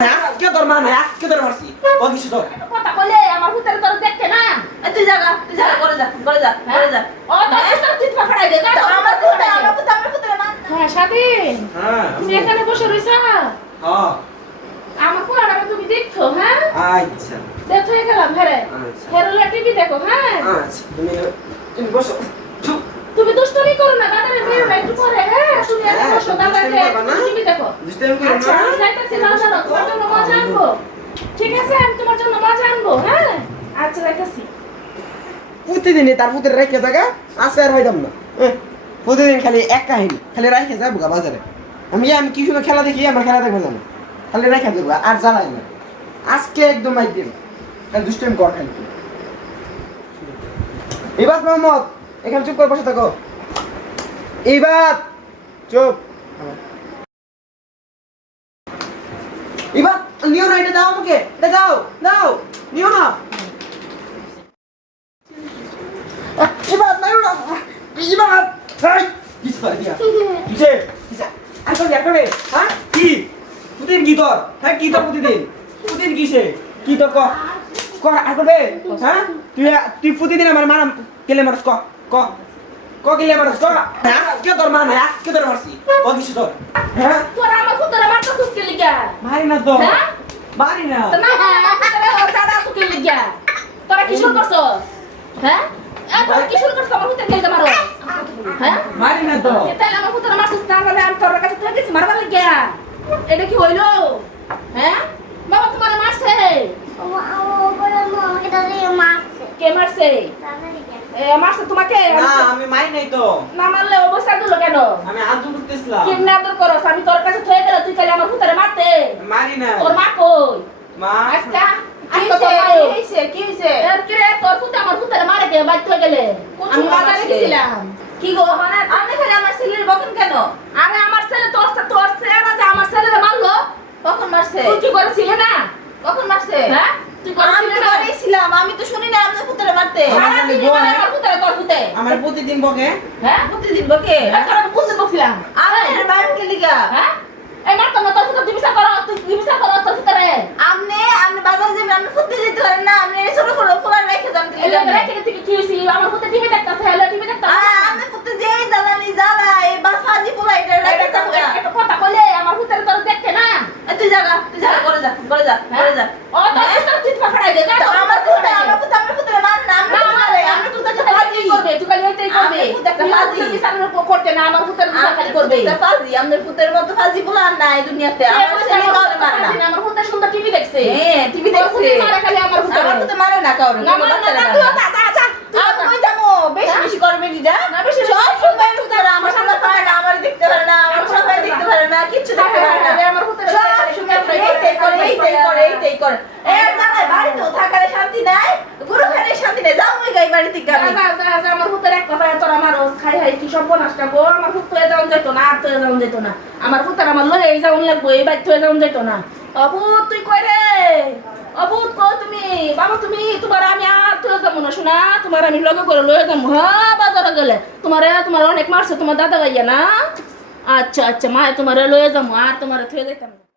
আজকে তোর মা নাই আজকে তোর মারছি। ও কিছু তোর? কথা কইলে আমার হুতারে তোর দেখতে না। তুই জাগা তুই জাগা করে যা করে যা করে যা। ও তোর তুই পাকড়াই দে আমার পুত্র আমার পুত্র আমার পুত্র মান। হ্যাঁ স্বাধীন। হ্যাঁ তুমি এখানে বসে রইছা? হ্যাঁ। আমার পোলাটা তুমি দেখছ হ্যাঁ? আচ্ছা। দেখো গেলাম হেরে আচ্ছা। টিভি দেখো হ্যাঁ? আচ্ছা তুমি তুমি বসো। তুমি দুষ্টমি করো না দাদারে বের না একটু পরে হ্যাঁ? তুমি এখানে বসো দাদাকে? টিভি দেখো। দুষ্টামি করো না? যাইতেছি আনব? ঠিক আছে, আমি তোমার জন্য মজা আনব হ্যাঁ? আচ্ছা যাইতেছি প্রতিদিনই তার পুতের রেখে থাকা আর না। প্রতিদিন খালি এক কাহিনী, খালি রাখে যাব গা বাজারে। আমি আমি কি শুনে খেলা দেখি, আমার খেলা দেখব না। খালি রেখে দেবো, আর জ্বালাই না। আজকে একদম একদিন খালি দুষ্টামি কর খালি। তুই। এবার মোহাম্মদ, এখানে চুপ করে বসে থাকো। এবার চুপ এবার নিও না এটা দাও আমাকে এটা দাও দাও নিও না। এবার নাইও না। এবার হাই কিস করে দিয়া। কিসে? কিসে? আসো দিয়া করে হ্যাঁ? কি? প্রতিদিন কি তোর? হ্যাঁ কি তোর প্রতিদিন প্রতিদিন কিসে? কি তোর ক? ক আর করবে হ্যাঁ? তুই তুই প্রতিদিন আমার মারা কেলে মারস ক ক। ক কেলে মারস ক? আজকে তোর মা নাই আজকে তোর মারছি। ক কিসে তোর? হ্যাঁ? তোর আমার হুতারে মারতো খুব কে লিগা মারি না তো। হ্যাঁ? মারি না। তো না আমার ওর লিগা তোরা কি শুরু করছ? হ্যাঁ? তোরা কি শুরু করছ? আমার হুতারে কে মারো। হ্যাঁ? মারি না তো। তাহলে আমার হুতারে মারছিস না মানে আমি তোর কাছে তুই গেছি মারবার লাগিয়া। এটা কি হইল? হ্যাঁ? বাবা তোমার মারছে। কে মারছে? মারছে তোমাকে? না আমি মারি নাই তো। না মারলে অবস্থা দিল কেন? আমি আদর করতেছিলাম। আদর আমি তোর কাছে থয়ে গেলে তুই তাহলে আমার হুতারে মারতে। মারি না তোর মা কই? মা? হইছে কি হইছে এর কি রে? তোর পুতে আমার পুতে মারে কে বাইর হয়ে গেলে। আমি বাজারে গেছিলাম। কি গো? মানে আপনি খালি আমার ছেলের বকেন কেন? আরে আমার ছেলে তোর তোর ছেলে যে আমার ছেলেরে মারলো। কখন মারছে? তুই কি করেছিলে না? কখন মারছে? হ্যাঁ? তুই করেছিলে তো আমি শুনি না আপনার পুত্রে মারতে। আমার হ্যাঁ? পুতে তোর পুতে আমার প্রতিদিন বকে। হ্যাঁ? প্রতিদিন বকে? এখন আমি বুঝতে বলছিলাম আপনার বাড়ি কে লিগা। হ্যাঁ এই মার তো না তোর পুতে তুই বিচার করো তুই বিচার করো তোর পুতে রে আপনি আপনি বাজারে যাবেন আপনি ফুটতে যেতে পারেন না আপনি ছোট করে রেখে যান এই যে রেখে থেকে কি হইছি আমার পুতে টিভি দেখতাছে হ্যালো টিভি দেখতাছে। আপনি ফুটতে যেই জ্বালানি জ্বালা এবার ফাজি ফোলা এটা রেখে একটা একটা কথা কইলে আমার পুতে তোর দেখতে না। তুই জাগা তুই জাগা করে যা করে যা করে যা। ও তো তোর তুই পাকড়াই দে তো আমার পুত্র আমার পুত্র আমার পুত্র না না মারে আমি তো তোকে ফাজি করবে তুই খালি এইটাই করবে। আমি তো ফাজি। বিচার করতে না আমার পুতে বিচার খালি করবে। ফাজি আমাদের পুত্রের মতো ফাজি বলা নাই দুনিয়াতে। আমার ছেলে কাউরে মারে না। আমার পুতে সুন্দর টিভি দেখছে। হ্যাঁ টিভি দেখছে মারে খালি আমার পুতে আমার পুত্র মারে না কাউরে না না না তুই যা যা যা তুই কই যাব। বেশি বেশি করবে দিদা না, বেশি সব সময় আমার সামনে পারে না আমার দেখতে পারে না আমার সবাই দেখতে পারে না কিচ্ছু দেখতে পারে না। আমার সব সময় এইটাই করে এইটাই করে এইটাই করে এর জানাই বাড়িতেও থাকার শান্তি নাই গুরু খানে শান্তি নাই। যাও ওই গাই বাড়ি থেকে আমি। আমার পুতের এক কথা তোর আমার খাই খাই কি সব গো আমার হয়ে যাওয়া যেত না আর তো যাওয়া যেত না। আমার পুতের আমার লয়ে যাওয়া লাগবো এই বাইর হয়ে যাওয়া যেত না। অভূত তুই কই রে? অভূত কো তুমি, বাবা তুমি, তোমার আমি আর তো যাব না শোনা তোমার আমি লগে করে লয়ে যাব হ্যাঁ বাজারে গেলে। তোমার তোমার অনেক মারছে, তোমার দাদা ভাইয়া না? আচ্ছা আচ্ছা মা তোমার লয়ে যাব, আর তোমার থুয়ে যাইতাম না।